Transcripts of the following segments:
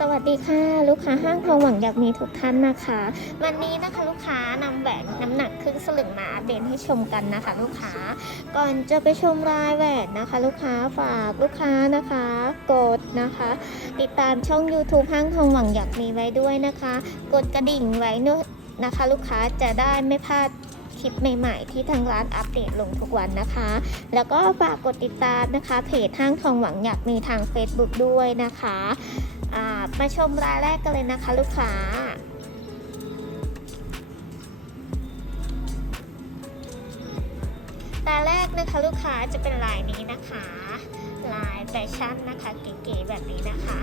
สวัสดีค่ะ ลูกค้าห้างทองหวังอยากมีทุกท่านนะคะ วันนี้นะคะลูกค้านำแหวนน้ำหนักครึ่งสลึงมาอัปเดตให้ชมกันนะคะ ลูกค้าก่อนจะไปชมรายแหวนนะคะ ลูกค้าฝากลูกค้านะคะ กดนะคะ ติดตามช่อง YouTube ห้างทองหวังอยากมีไว้ด้วยนะคะ กดกระดิ่งไว้เนอะนะคะ ลูกค้าจะได้ไม่พลาดคลิปใหม่ๆ ที่ทางร้านอัปเดตลงทุกวันนะคะ แล้วก็ฝากกดติดตามนะคะ เพจห้างทองหวังอยากมีทาง Facebook ด้วยนะคะ มาชมรายแรกกันเลยนะคะลูกค้า รายแรกนะคะลูกค้าจะเป็นลายนี้นะคะ ลายแฟชั่นนะคะเก๋ๆแบบนี้นะคะ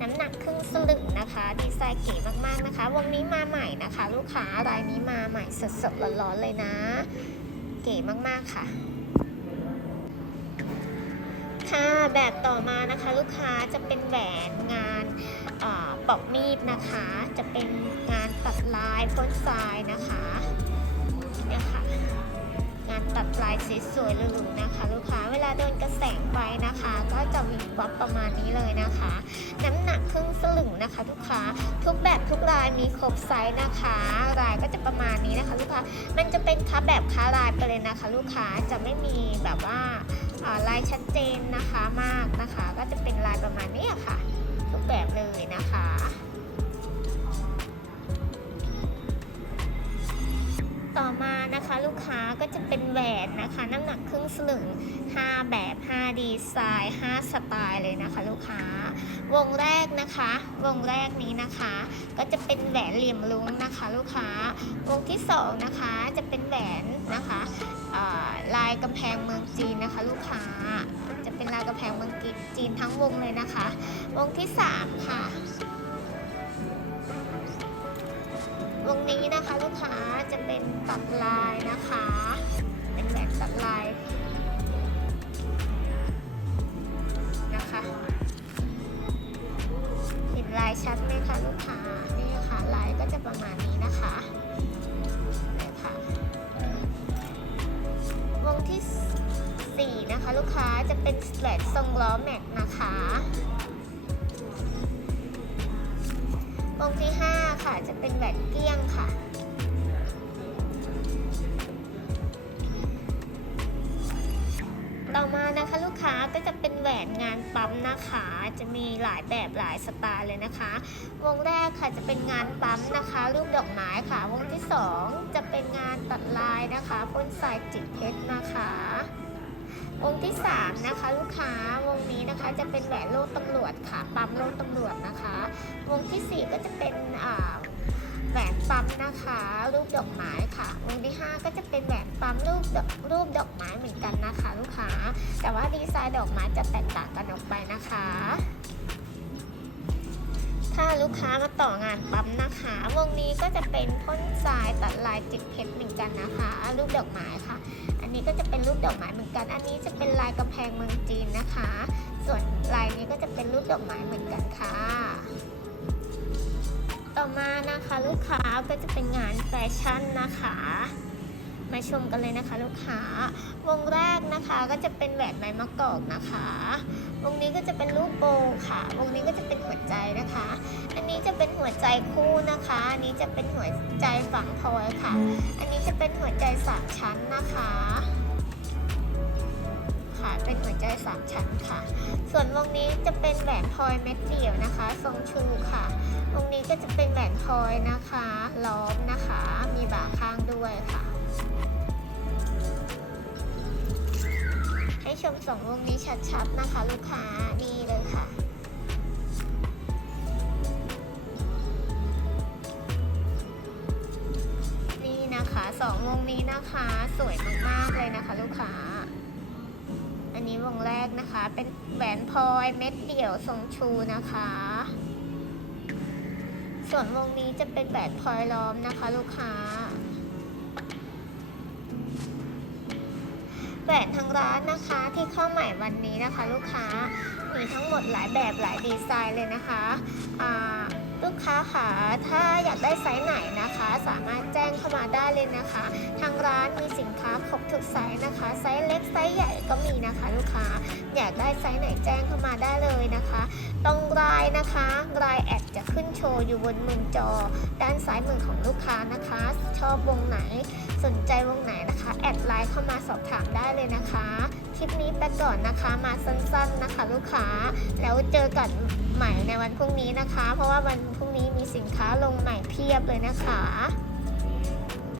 น้ำหนักครึ่งสลึงนะคะ ดีไซน์เก๋มากๆนะคะ วงนี้มาใหม่นะคะ ลูกค้ารายนี้มาใหม่สดๆร้อนๆเลยนะ เก๋มากๆค่ะค่ะแบบต่อมานะคะลูกค้าจะเป็นแหวนงาน ปอกมีดนะคะ จะเป็นงานตัดลายพ่นทรายนะคะเนี่ยค่ะงานตัดลายสวยๆหรูๆนะคะ ลูกค้าเวลาโดนกระแสงไฟนะคะ ก็จะวิบวับประมาณนี้เลยนะคะ น้ำหนักครึ่งสลึงนะคะลูกค้าทุกแบบทุกลายมีครบไซส์นะคะลายก็จะประมาณนี้นะคะ ลูกค้ามันจะเป็นค้าแบบค้าลายไปเลยนะคะ ลูกค้าจะไม่มีแบบว่าอ่าลายชัดเจนนะคะมากนะคะ ก็จะเป็นลายประมาณนี้ค่ะ ทุกแบบเลย นะคะ ต่อมานะคะลูกค้าก็จะเป็นแหวนนะคะน้ำหนักครึ่งสลึง 5 แบบ 5 ดีไซน์ 5 สไตล์เลยนะคะลูกค้า วงแรกนะคะ วงแรกนี้นะคะ ก็จะเป็นแหวนเหลี่ยมลุ้งนะคะ ลูกค้า วงที่สองนะคะจะเป็นแหวนนะคะลายกำแพงเมืองจีนนะคะ ลูกค้าจะเป็นลายกำแพงเมืองจีนทั้งวงเลยนะคะ วงที่สามค่ะ นะคะลูกค้าจะเป็นแหวนทรงล้อแม็กนะคะวงที่ 5 ค่ะจะเป็นแหวนเกี้ยงค่ะต่อมานะคะลูกค้าก็จะเป็นแหวนงานปั๊มนะคะ จะมีหลายแบบหลายสไตล์เลยนะคะ วงแรกค่ะจะเป็นงานปั๊มนะคะ รูปดอกไม้ค่ะ วงที่ 2 จะเป็นงานตัดลายนะคะพ่นทรายจิตเพชรนะคะ วงที่ 3 นะคะ ลูกค้าวงนี้นะคะจะเป็นแหวนโล่ตำรวจค่ะปั๊มโล่ตำรวจนะคะ วงทีสี่ 4 ก็จะเป็นแหวนปั๊มนะคะ รูปดอกไม้ค่ะ วงที่ 5 ก็จะเป็นแหวนปั๊มรูปดอกรูปดอกไม้เหมือนกันนะคะ ลูกค้า แต่ว่าดีไซน์ดอกไม้จะแตกต่างกันออกไปนะคะถ้าลูกค้ามาต่องานปั๊มนะคะ วงนี้ก็จะเป็นพ่นทรายตัดลายจิตเพชรเหมือนกันนะคะ รูปดอกไม้ นี้ก็จะเป็นรูปดอกไม้เหมือนกัน อันนี้จะเป็นลายกำแพงเมืองจีนนะคะ ส่วนลายนี้ก็จะเป็นรูปดอกไม้เหมือนกันค่ะ ต่อมานะคะลูกค้าก็จะเป็นงานแฟชั่นนะคะ มาชมกันเลยนะคะ ลูกค้าวงแรกนะคะก็จะเป็นแหวนไม้มะกอกนะคะ วงนี้ก็จะเป็นรูปโบค่ะ วงนี้ก็จะเป็นหัวใจนะคะ อันนี้จะเป็นหัวใจคู่นะคะ อันนี้จะเป็นหัวใจฝังพลอยค่ะอัน หัวใจสามชั้นนะคะ ค่ะเป็นหัวใจสามชั้นค่ะ ส่วนวงนี้จะเป็นแหวนพลอยเม็ดเดี่ยวนะคะทรงชูค่ะ วงนี้ก็จะเป็นแหวนพลอยนะคะล้อมนะคะ มีบ่าข้างด้วยค่ะ ให้ชมสองวงนี้ชัดๆนะคะ ลูกค้านี่เลยค่ะ สองวงนี้นะคะ สวยมากๆเลยนะคะ ลูกค้า อันนี้วงแรกนะคะ เป็นแหวนพลอยเม็ดเดี่ยวทรงชูนะคะ ส่วนวงนี้จะเป็นแหวนพลอยล้อมนะคะ ลูกค้าแหวนทางร้านนะคะที่เข้าใหม่วันนี้นะคะ ลูกค้ามีทั้งหมดหลายแบบหลายดีไซน์เลยนะคะอ่า ลูกค้าค่ะถ้าอยากได้ไซส์ไหนนะคะ สามารถแจ้งเข้ามาได้เลยนะคะ ทางร้านมีสินค้าครบทุกไซส์นะคะ ไซส์เล็กไซส์ใหญ่ก็มีนะคะ ลูกค้าอยากได้ไซส์ไหนแจ้งเข้ามาได้เลยนะคะตรงรายนะคะรายแอดจะขึ้นโชว์อยู่บนมุมจอ ด้านซ้ายมือของลูกค้านะคะ ชอบวงไหนสนใจวงไหนนะคะ แอดไลน์เข้ามาสอบถามได้เลยนะคะ ลิปนี้ไปก่อนนะคะมาสั้นๆนะคะ ลูกค้าแล้วเจอกันใหม่ในวันพรุ่งนี้นะคะ เพราะว่าวันพรุ่งนี้มีสินค้าลงใหม่เพียบเลยนะคะ